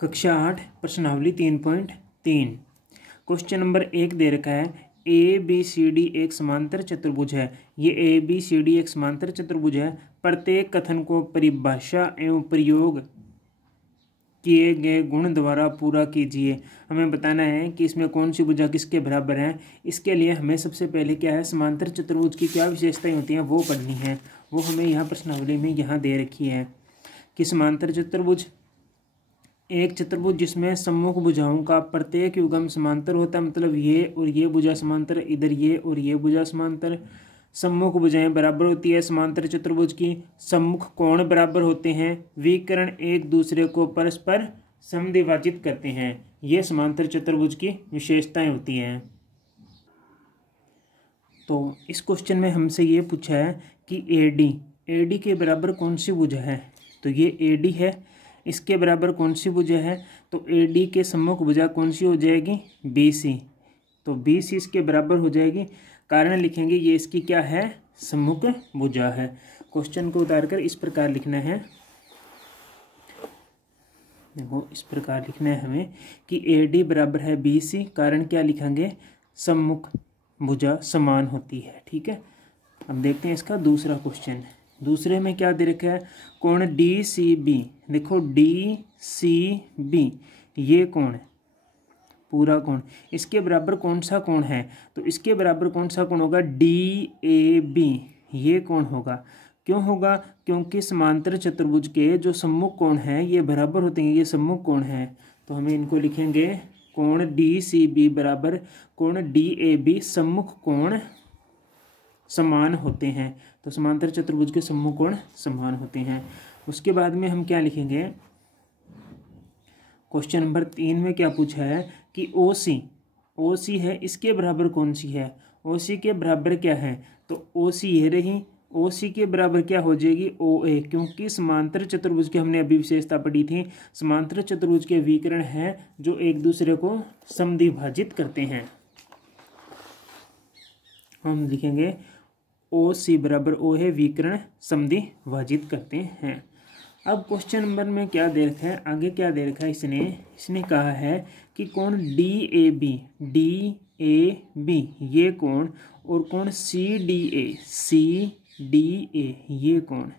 कक्षा 8 प्रश्नावली 3.3 question number 1 दे रखा है ए बी सी डी एक समांतर चतुर्भुज है। ये ए बी सी डी एक समांतर चतुर्भुज है। प्रत्येक कथन को परिभाषा एवं प्रयोग किए गए गुण द्वारा पूरा कीजिए। हमें बताना है कि इसमें कौन सी भुजा किसके बराबर है। इसके लिए हमें सबसे पहले क्या है, समांतर चतुर्भुज की क्या विशेषताएं होती हैं वो पढ़नी है। वो हमें यहाँ प्रश्नावली में यहाँ दे रखी है कि समांतर चतुर्भुज एक चतुर्भुज जिसमें सम्मुख भुजाओं का प्रत्येक युग्म समांतर होता है, मतलब ये और ये भुजा समांतर, इधर ये और ये भुजा समांतर। सम्मुख भुजाएं बराबर होती है समांतर चतुर्भुज की। सम्मुख कोण बराबर होते हैं। विकर्ण एक दूसरे को परस्पर समद्विभाजित करते हैं। ये समांतर चतुर्भुज की विशेषताएं होती हैं। तो इस क्वेश्चन में हमसे ये पूछा है कि एडी के बराबर कौन सी भुजा है। तो ये एडी है, इसके बराबर कौन सी भुजा है। तो एडी के सम्मुख भुजा कौन सी हो जाएगी, बीसी। तो बीसी इसके बराबर हो जाएगी। कारण लिखेंगे, ये इसकी क्या है, सम्मुख भुजा है। क्वेश्चन को उतारकर इस प्रकार लिखना है, देखो इस प्रकार लिखना है हमें कि एडी बराबर है बीसी। कारण क्या लिखेंगे, सम्मुख भुजा समान होती है। ठीक है, अब देखते हैं इसका दूसरा क्वेश्चन। दूसरे में क्या दे रखा है, कोण डी सी बी। देखो डी सी बी ये कोण है, पूरा कोण। इसके बराबर कौन सा कोण है, तो इसके बराबर कौन सा कोण होगा, डी ए बी ये कोण होगा। क्यों होगा, क्योंकि समांतर चतुर्भुज के जो सम्मुख कोण हैं ये बराबर होते हैं, ये सम्मुख कोण है। तो हमें इनको लिखेंगे कोण डी सी बी बराबर कोण डी ए बी सम्मुख कोण समान होते हैं। तो समांतर चतुर्भुज के सम्मुख कोण समान होते हैं। उसके बाद में हम क्या लिखेंगे, क्वेश्चन नंबर 3 में क्या पूछा है कि ओ सी है, इसके बराबर कौन सी है। ओ सी के बराबर क्या है, तो ओ सी ये रही। ओ सी के बराबर क्या हो जाएगी, ओ ए। क्योंकि समांतर चतुर्भुज की हमने अभी विशेषता पढ़ी थी, समांतर चतुर्भुज के विकर्ण हैं जो एक दूसरे को समद्विभाजित करते हैं। हम लिखेंगे ओ सी बराबर ओ है, विकर्ण समद्विभाजित करते हैं। अब क्वेश्चन नंबर में क्या दे रखा है, आगे क्या दे रखा है, इसने कहा है कि कोण डी ए बी ये कोण और कोण सी डी ए ये कोण,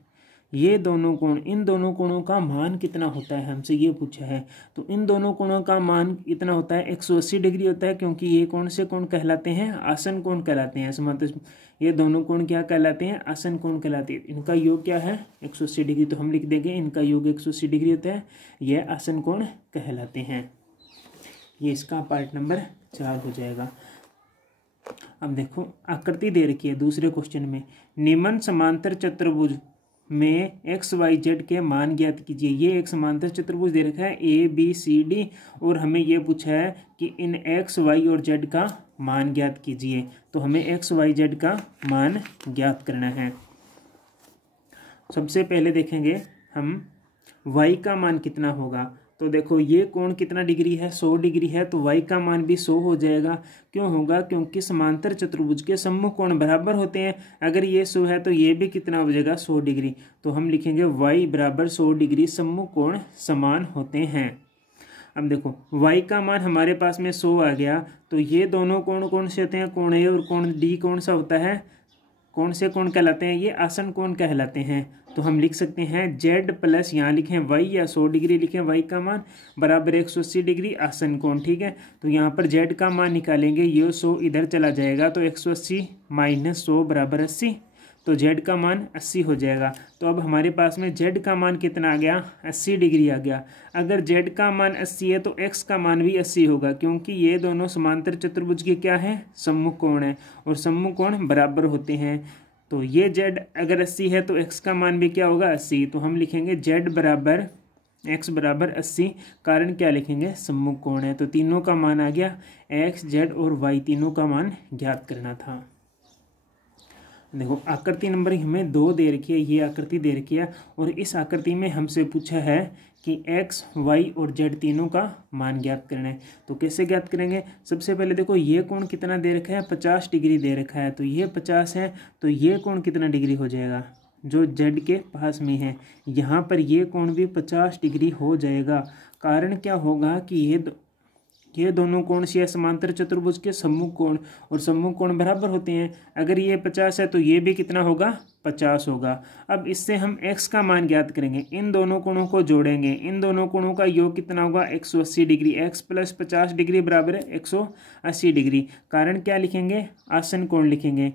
ये दोनों कोण, इन दोनों कोणों का मान कितना होता है, हमसे ये पूछा है। तो इन दोनों कोणों का मान कितना होता है, 180 डिग्री होता है। क्योंकि ये कौन से कोण कहलाते हैं, आसन कोण कहलाते हैं। समांतर ये दोनों कोण क्या कहलाते हैं, आसन कोण कहलाते हैं। इनका योग क्या है, 180 डिग्री। तो हम लिख देंगे इनका योग 180 डिग्री होता है, यह आसन कोण कहलाते हैं। ये इसका पार्ट नंबर 4 हो जाएगा। अब देखो आकृति दे रखी है दूसरे क्वेश्चन में, निम्न समांतर चतुर्भुज में एक्स वाई जेड के मान ज्ञात कीजिए। ये एक समांतर चतुर्भुज दे रखा है ए बी सी डी, और हमें ये पूछा है कि इन एक्स वाई और जेड का मान ज्ञात कीजिए। तो हमें एक्स वाई जेड का मान ज्ञात करना है। सबसे पहले देखेंगे हम वाई का मान कितना होगा। तो देखो ये कोण कितना डिग्री है, 100 डिग्री है। तो वाई का मान भी 100 हो जाएगा। क्यों होगा, क्योंकि समांतर चतुर्भुज के सम्मुख कोण बराबर होते हैं। अगर ये 100 है तो ये भी कितना हो जाएगा, 100 डिग्री। तो हम लिखेंगे वाई बराबर 100 डिग्री, सम्मुख कोण समान होते हैं। अब देखो वाई का मान हमारे पास में 100 आ गया। तो ये दोनों कोण कौन से होते हैं, कोण ए और कोण डी कौन सा होता है, कौन से कोण कहलाते हैं, ये आसन कोण कहलाते हैं। तो हम लिख सकते हैं जेड प्लस यहाँ लिखें वाई या 100 डिग्री लिखें, वाई का मान बराबर 180 डिग्री आसन कोण। ठीक है, तो यहाँ पर जेड का मान निकालेंगे, ये 100 इधर चला जाएगा। तो 180 माइनस 100 बराबर 80। तो जेड का मान 80 हो जाएगा। तो अब हमारे पास में जेड का मान कितना आ गया, 80 डिग्री आ गया। अगर जेड का मान 80 है तो एक्स का मान भी 80 होगा, क्योंकि ये दोनों समांतर चतुर्भुज के क्या है, सम्मुख कोण है, और सम्मुख कोण बराबर होते हैं। तो ये जेड अगर 80 है तो एक्स का मान भी क्या होगा, 80। तो हम लिखेंगे जेड बराबर एक्स बराबर 80। कारण क्या लिखेंगे, सम्मुख कोण है। तो तीनों का मान आ गया, एक्स जेड और वाई तीनों का मान ज्ञात करना था। देखो आकृति नंबर हमें 2 दे रखी है, ये आकृति दे रखी है, और इस आकृति में हमसे पूछा है कि एक्स वाई और जेड तीनों का मान ज्ञात करना है। तो कैसे ज्ञात करेंगे, सबसे पहले देखो ये कोण कितना दे रखा है, 50 डिग्री दे रखा है। तो ये 50 है, तो ये कोण कितना डिग्री हो जाएगा, जो जेड के पास में है, यहाँ पर ये कोण भी 50 डिग्री हो जाएगा। कारण क्या होगा कि ये दोनों कोण से समांतर चतुर्भुज के सम्मुख कोण, और सम्मुख कोण बराबर होते हैं। अगर ये 50 है तो ये भी कितना होगा, 50 होगा। अब इससे हम x का मान ज्ञात करेंगे, इन दोनों कोणों को जोड़ेंगे, इन दोनों कोणों का योग कितना होगा, 180 डिग्री। x प्लस 50 डिग्री बराबर है 180 डिग्री। कारण क्या लिखेंगे, आसन कोण लिखेंगे।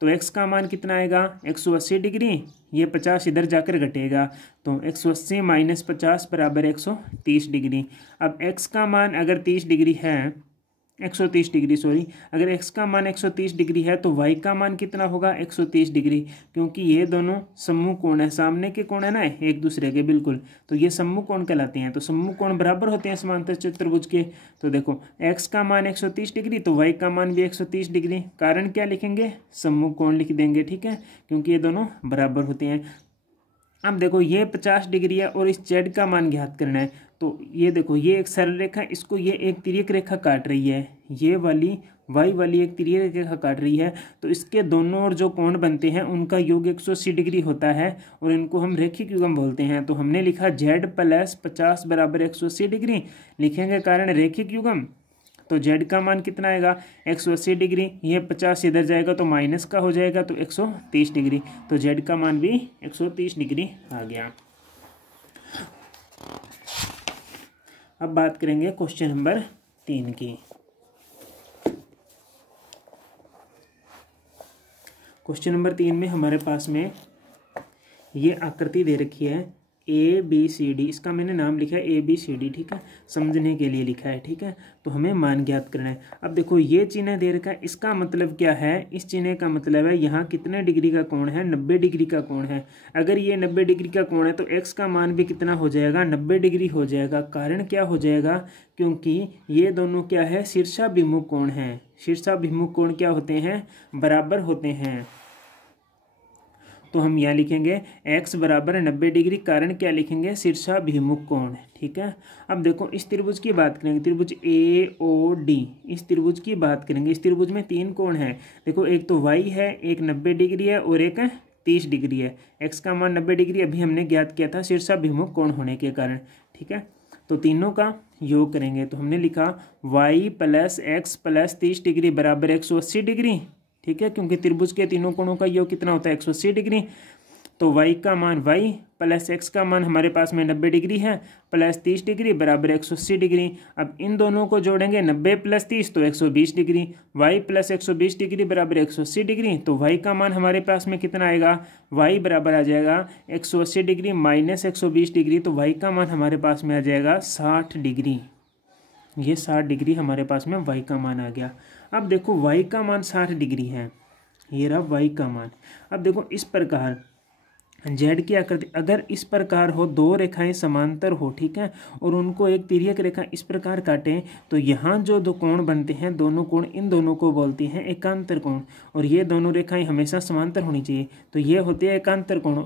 तो x का मान कितना आएगा, 180 डिग्री। ये 50 इधर जाकर घटेगा, तो 180 माइनस 50 बराबर 130 डिग्री। अब x का मान अगर 30 डिग्री है, 130 डिग्री सॉरी, अगर x का मान 130 डिग्री है तो y का मान कितना होगा, 130 डिग्री, क्योंकि ये दोनों सम्मुख कोण है, सामने के कोण है ना एक दूसरे के, बिल्कुल। तो ये सम्मुख कोण कहलाते हैं। तो सम्मुख कोण बराबर होते हैं समांतर चतुर्भुज के। तो देखो x का मान 130 डिग्री तो y का मान भी 130 डिग्री। कारण क्या लिखेंगे, सम्मुख कोण लिख देंगे, ठीक है, क्योंकि ये दोनों बराबर होते हैं। अब देखो ये 50 डिग्री है और इस जेड का मान ज्ञात करना है। तो ये देखो ये एक सरल रेखा, इसको ये एक तिर्यक रेखा काट रही है, ये वाली वाई वाली एक तिर्यक रेखा काट रही है। तो इसके दोनों ओर जो कोण बनते हैं उनका योग 180 डिग्री होता है, और इनको हम रेखिक युग्म बोलते हैं। तो हमने लिखा जेड प्लस 50 बराबर 180 डिग्री लिखेंगे, कारण रेखिक युग्म। तो जेड का मान कितना आएगा, 180 डिग्री। ये 50 इधर जाएगा तो माइनस का हो जाएगा, तो 130 डिग्री। तो जेड का मान भी 130 डिग्री आ गया। अब बात करेंगे क्वेश्चन नंबर 3 की। क्वेश्चन नंबर 3 में हमारे पास में ये आकृति दे रखी है ABCD, इसका मैंने नाम लिखा है ABCD, ठीक है, समझने के लिए लिखा है, ठीक है। तो हमें मान ज्ञात करना है। अब देखो ये चिन्ह दे रखा है, इसका मतलब क्या है, इस चिन्ह का मतलब है यहाँ कितने डिग्री का कोण है, 90 डिग्री का कोण है। अगर ये 90 डिग्री का कोण है तो x का मान भी कितना हो जाएगा, 90 डिग्री हो जाएगा। कारण क्या हो जाएगा, क्योंकि ये दोनों क्या है, शीर्षाभिमुख कोण है। शीर्षाभिमुख कोण क्या होते हैं, बराबर होते हैं। तो हम यहाँ लिखेंगे x बराबर 90 डिग्री। कारण क्या लिखेंगे, शीर्षाभिमुख कोण, ठीक है। अब देखो इस त्रिभुज की बात करेंगे, त्रिभुज AOD, इस त्रिभुज की बात करेंगे। इस त्रिभुज में 3 कोण है, देखो एक तो y है, एक 90 डिग्री है और एक 30 डिग्री है। x का मान 90 डिग्री अभी हमने ज्ञात किया था शीर्षाभिमुख कोण होने के कारण, ठीक है। तो तीनों का योग करेंगे, तो हमने लिखा y plus x plus 30 degree बराबर 180 डिग्री, ठीक है, क्योंकि त्रिभुज के तीनों कोणों का योग कितना होता है, 180 डिग्री। तो y का मान y प्लस x का मान हमारे पास में 90 डिग्री है, प्लस 30 डिग्री बराबर 180 डिग्री। अब इन दोनों को जोड़ेंगे, 90 प्लस 30 तो 120 डिग्री, y प्लस 120 डिग्री बराबर 180 डिग्री। तो y का मान हमारे पास में कितना आएगा, y बराबर आ जाएगा 180 डिग्री माइनस 120 डिग्री। तो y का मान हमारे पास में आ जाएगा 60 डिग्री। ये 60 डिग्री हमारे पास में y का मान आ गया। अब देखो y का मान 60 डिग्री है, ये रहा y का मान। अब देखो इस प्रकार z की आकृति अगर इस प्रकार हो, दो रेखाएं समांतर हो, ठीक है, और उनको एक तिर्यक रेखा इस प्रकार काटें, तो यहाँ जो दो कोण बनते हैं, दोनों कोण, इन दोनों को बोलते हैं एकांतर कोण। और ये दोनों रेखाएं हमेशा समांतर होनी चाहिए, तो ये होते हैं एकांतर कोण।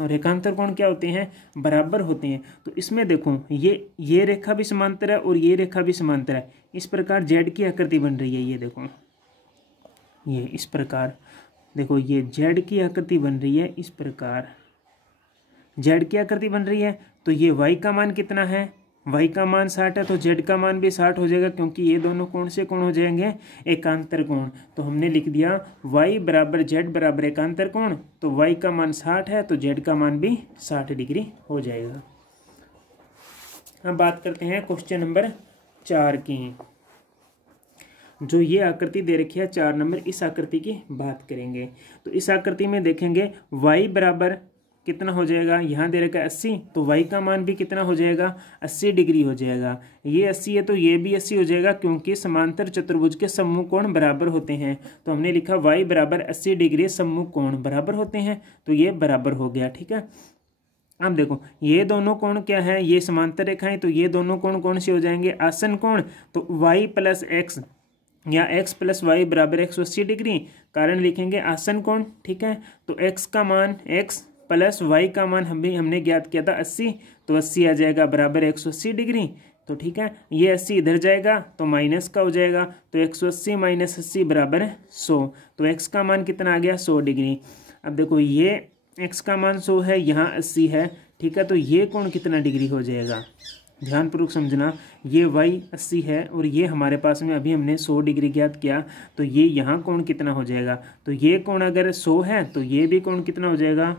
और एकांतर कोण क्या होते हैं, बराबर होते हैं। तो इसमें देखो ये रेखा भी समांतर है और ये रेखा भी समांतर है। इस प्रकार जेड की आकृति बन रही है, ये देखो, ये इस प्रकार देखो, ये जेड की आकृति बन रही है, इस प्रकार जेड की आकृति बन रही है। तो ये y का मान कितना है, y का मान 60 है, तो z का मान भी 60 हो जाएगा, क्योंकि ये दोनों कोण से कोण हो जाएंगे एकांतर कोण। तो हमने लिख दिया y बराबर z बराबर एकांतर कोण। तो y का मान 60 है, तो z का मान भी 60 डिग्री हो जाएगा। अब बात करते हैं क्वेश्चन नंबर 4 की। जो ये आकृति दे रखी है 4 नंबर, इस आकृति की बात करेंगे। तो इस आकृति में देखेंगे y बराबर कितना हो जाएगा, यहाँ दे रखा है 80, तो y का मान भी कितना हो जाएगा, 80 डिग्री हो जाएगा। ये 80 है तो ये भी 80 हो जाएगा, क्योंकि समांतर चतुर्भुज के सम्मुख कोण बराबर होते हैं। तो हमने लिखा y बराबर 80 डिग्री सम्मुख कोण बराबर होते हैं, तो ये बराबर हो गया, ठीक है। अब देखो ये दोनों कोण क्या है, ये समांतर रेखाएं, तो ये दोनों कोण कौन से हो जाएंगे, आसन कोण। तो y प्लस x या x प्लस वाई बराबर 180 डिग्री। कारण लिखेंगे आसन कोण, ठीक है। तो x का मान x प्लस y का मान हमने ज्ञात किया था 80, तो 80 आ जाएगा बराबर 180 डिग्री। तो ठीक है, ये 80 इधर जाएगा तो माइनस का हो जाएगा, तो 180 माइनस 80 बराबर 100। तो x का मान कितना आ गया, 100 डिग्री। अब देखो ये एक्स का मान 100 है, यहाँ 80 है, ठीक है। तो ये कोण कितना डिग्री हो जाएगा, ध्यानपूर्वक समझना। ये वाई 80 है और ये हमारे पास में अभी हमने 100 डिग्री ज्ञात किया, तो ये यहाँ कोण कितना हो जाएगा, तो ये कोण अगर 100 है तो ये भी कोण कितना हो जाएगा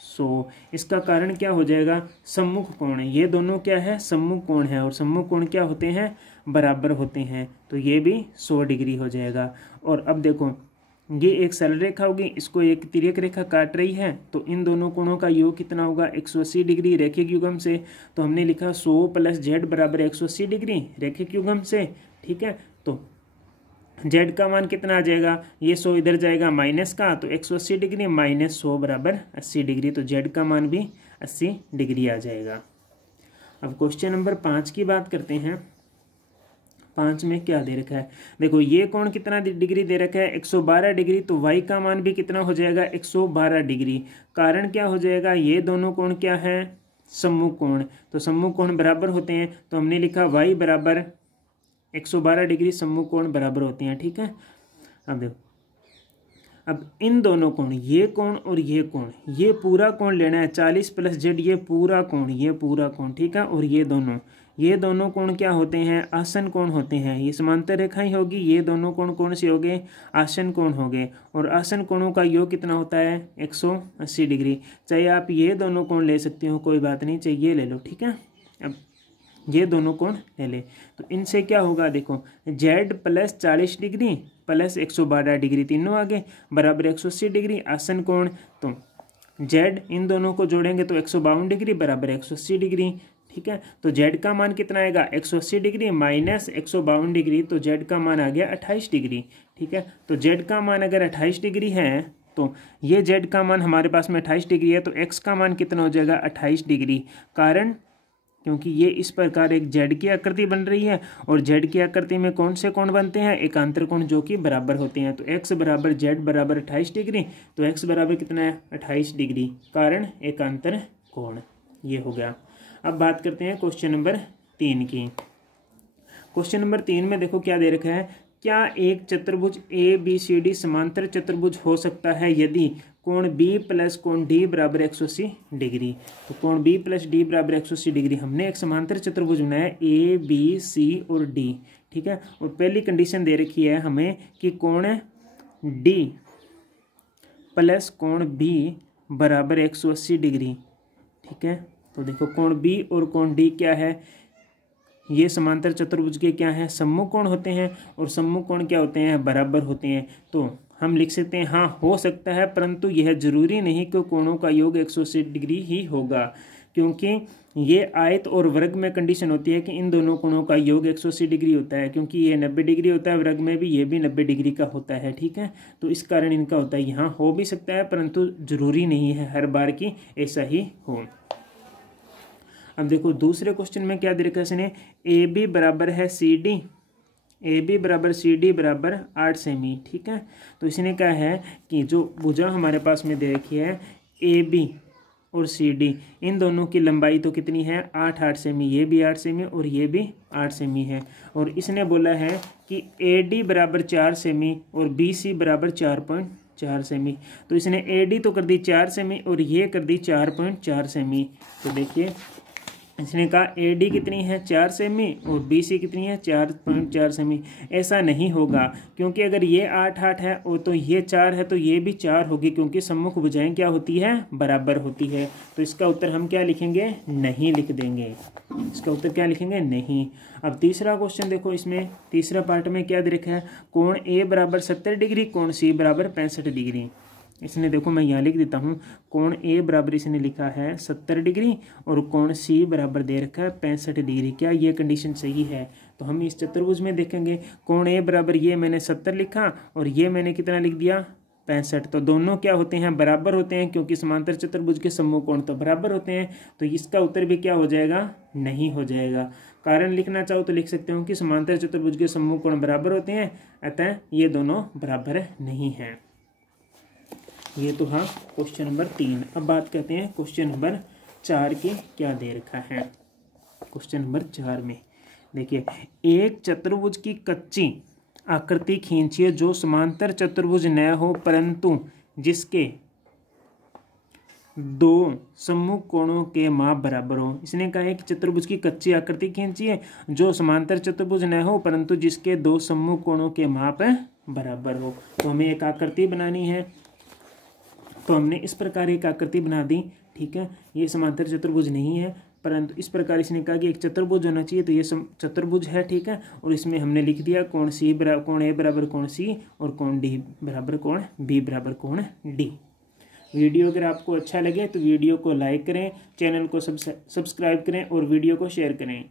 100। इसका कारण क्या हो जाएगा, सम्मुख कोण है, ये दोनों क्या है सम्मुख कोण है, और सम्मुख कोण क्या होते हैं, बराबर होते हैं, तो ये भी 100 डिग्री हो जाएगा। और अब देखो ये एक सरल रेखा होगी, इसको एक तिर्यक रेखा काट रही है, तो इन दोनों कोणों का योग कितना होगा 180 डिग्री रैखिक युग्म से। तो हमने लिखा 100 प्लस जेड बराबर 180 डिग्री रैखिक युग्म से, ठीक है। तो जेड का मान कितना आ जाएगा, ये 100 इधर जाएगा माइनस का, तो 180 डिग्री माइनस 100 बराबर 80 डिग्री, तो जेड का मान भी 80 डिग्री आ जाएगा। अब क्वेश्चन नंबर 5 की बात करते हैं। 5 में क्या दे रखा है, देखो ये कोण कितना डिग्री दे रखा है 112 डिग्री, तो y का मान भी कितना हो जाएगा 112 डिग्री। कारण क्या हो जाएगा, ये दोनों कोण क्या है सम्मुख कोण, तो सम्मुख कोण बराबर होते हैं, तो हमने लिखा y बराबर 112 डिग्री सम्मुख कोण बराबर होते हैं, ठीक है। अब देखो अब इन दोनों कोण, ये कोण और ये कोण, ये पूरा कोण लेना है 40 प्लस जेड, ये पूरा कोण, ठीक है। और ये दोनों कोण क्या होते हैं, आसन कोण होते हैं, ये समांतर रेखाएं होगी, ये दोनों कोण कौन से हो गए, आसन कोण हो गए, और आसन कोणों का योग कितना होता है 180 डिग्री। चाहे आप ये दोनों कोण ले सकते हो, कोई बात नहीं, चाहे ये ले लो, ठीक है। अब ये दोनों कोण ले ले, तो इनसे क्या होगा, देखो Z plus 40 degree plus 112 degree, तीनों आगे बराबर 180 डिग्री आसन कोण, तो जेड इन दोनों को जोड़ेंगे तो 152 डिग्री बराबर 180 डिग्री, ठीक है। तो जेड का मान कितना आएगा 180 डिग्री माइनस 152 डिग्री, तो जेड का मान आ गया 28 डिग्री, ठीक है। तो जेड का मान अगर 28 डिग्री है, तो ये जेड का मान हमारे पास में 28 डिग्री है, तो एक्स का मान कितना हो जाएगा 28 डिग्री। कारण क्योंकि ये इस प्रकार एक जेड की आकृति बन रही है, और जेड की आकृति में कौन से कोण बनते हैं, एकांतर कोण जो कि बराबर होते हैं। तो एक्स बराबर जेड बराबर 28 डिग्री, तो एक्स बराबर कितना है 28 डिग्री, कारण एकांतर कोण, ये हो गया। अब बात करते हैं क्वेश्चन नंबर 3 की। क्वेश्चन नंबर 3 में देखो क्या दे रखा है, क्या एक चतुर्भुज ए बी सी डी समांतर चतुर्भुज हो सकता है यदि कोण बी प्लस कोण डी बराबर 180 डिग्री। तो कोण बी प्लस डी बराबर 180 डिग्री, हमने एक समांतर चतुर्भुज बनाया ए बी सी और डी, ठीक है। और पहली कंडीशन दे रखी है हमें कि कोण डी प्लस कोण बी बराबर 180 डिग्री, ठीक है। तो देखो कोण बी और कोण डी क्या है, ये समांतर चतुर्भुज के क्या हैं सम्मुख कोण होते हैं, और सम्मुख कोण क्या होते हैं बराबर होते हैं। तो हम लिख सकते हैं हाँ हो सकता है, परंतु यह जरूरी नहीं कि कोणों का योग 180 डिग्री ही होगा, क्योंकि ये आयत और वर्ग में कंडीशन होती है कि इन दोनों कोणों का योग 180 डिग्री होता है, क्योंकि ये 90 डिग्री होता है वर्ग में भी, ये भी 90 डिग्री का होता है, ठीक है। तो इस कारण इनका होता है, यहाँ हो भी सकता है परंतु जरूरी नहीं है हर बार की ऐसा ही हो। अब देखो दूसरे क्वेश्चन में क्या दे रखा है इसने, ए बी बराबर है सी डी, ए बी बराबर सी डी बराबर 8 सेमी, ठीक है। तो इसने कहा है कि जो भुजा हमारे पास में दे रखी है ए बी और सी डी, इन दोनों की लंबाई तो कितनी है 8 सेमी, ये भी 8 सेमी और ये भी 8 सेमी है। और इसने बोला है कि ए डी बराबर 4 सेमी और बी सी बराबर 4.4 सेमी। तो इसने ए डी तो कर दी 4 सेमी और ये कर दी 4.4 सेमी। तो देखिए इसने कहा ए डी कितनी है 4 सेमी और बी सी कितनी है 4.4 सेमी। ऐसा नहीं होगा, क्योंकि अगर ये 8 है और तो ये 4 है तो ये भी 4 होगी, क्योंकि सम्मुख भुजाएं क्या होती है बराबर होती है। तो इसका उत्तर हम क्या लिखेंगे, नहीं लिख देंगे। इसका उत्तर क्या लिखेंगे, नहीं। अब तीसरा क्वेश्चन देखो, इसमें तीसरा पार्ट में क्या दे रखा है, कोण ए बराबर 70 डिग्री, कोण सी बराबर 65 डिग्री। इसने देखो मैं यहाँ लिख देता हूँ, कोण ए बराबर इसने लिखा है 70 डिग्री और कोण सी बराबर दे रखा है 65 डिग्री। क्या ये कंडीशन सही है? तो हम इस चतुर्भुज में देखेंगे, कोण ए बराबर ये मैंने 70 लिखा और ये मैंने कितना लिख दिया 65। तो दोनों क्या होते हैं, बराबर होते हैं, क्योंकि समांतर चतुर्भुज के सम्मुख कोण तो बराबर होते हैं। तो इसका उत्तर भी क्या हो जाएगा, नहीं हो जाएगा। कारण लिखना चाहो तो लिख सकते हो कि समांतर चतुर्भुज के सम्मुख कोण बराबर होते हैं, अतः ये दोनों बराबर नहीं हैं। ये तो हाँ क्वेश्चन नंबर 3। अब बात करते हैं क्वेश्चन नंबर 4 की, क्या दे रखा है। क्वेश्चन नंबर 4 में देखिए, एक चतुर्भुज की कच्ची आकृति खींचिए जो समांतर चतुर्भुज न हो परंतु जिसके दो सम्मुख कोणों के माप बराबर हो। इसने कहा है कि चतुर्भुज की कच्ची आकृति खींचिए जो समांतर चतुर्भुज न हो परंतु जिसके दो सम्मुख कोणों के माप बराबर हो। तो हमें एक आकृति बनानी है, तो हमने इस प्रकार एक आकृति बना दी। ठीक है, ये समांतर चतुर्भुज नहीं है परंतु इस प्रकार इसने कहा कि एक चतुर्भुज होना चाहिए, तो ये चतुर्भुज है। ठीक है, और इसमें हमने लिख दिया कोण सी बराबर कोण ए बराबर कोण सी और कोण डी बराबर कोण बी बराबर कोण डी। वीडियो अगर आपको अच्छा लगे तो वीडियो को लाइक करें, चैनल को सब्सक्राइब करें और वीडियो को शेयर करें।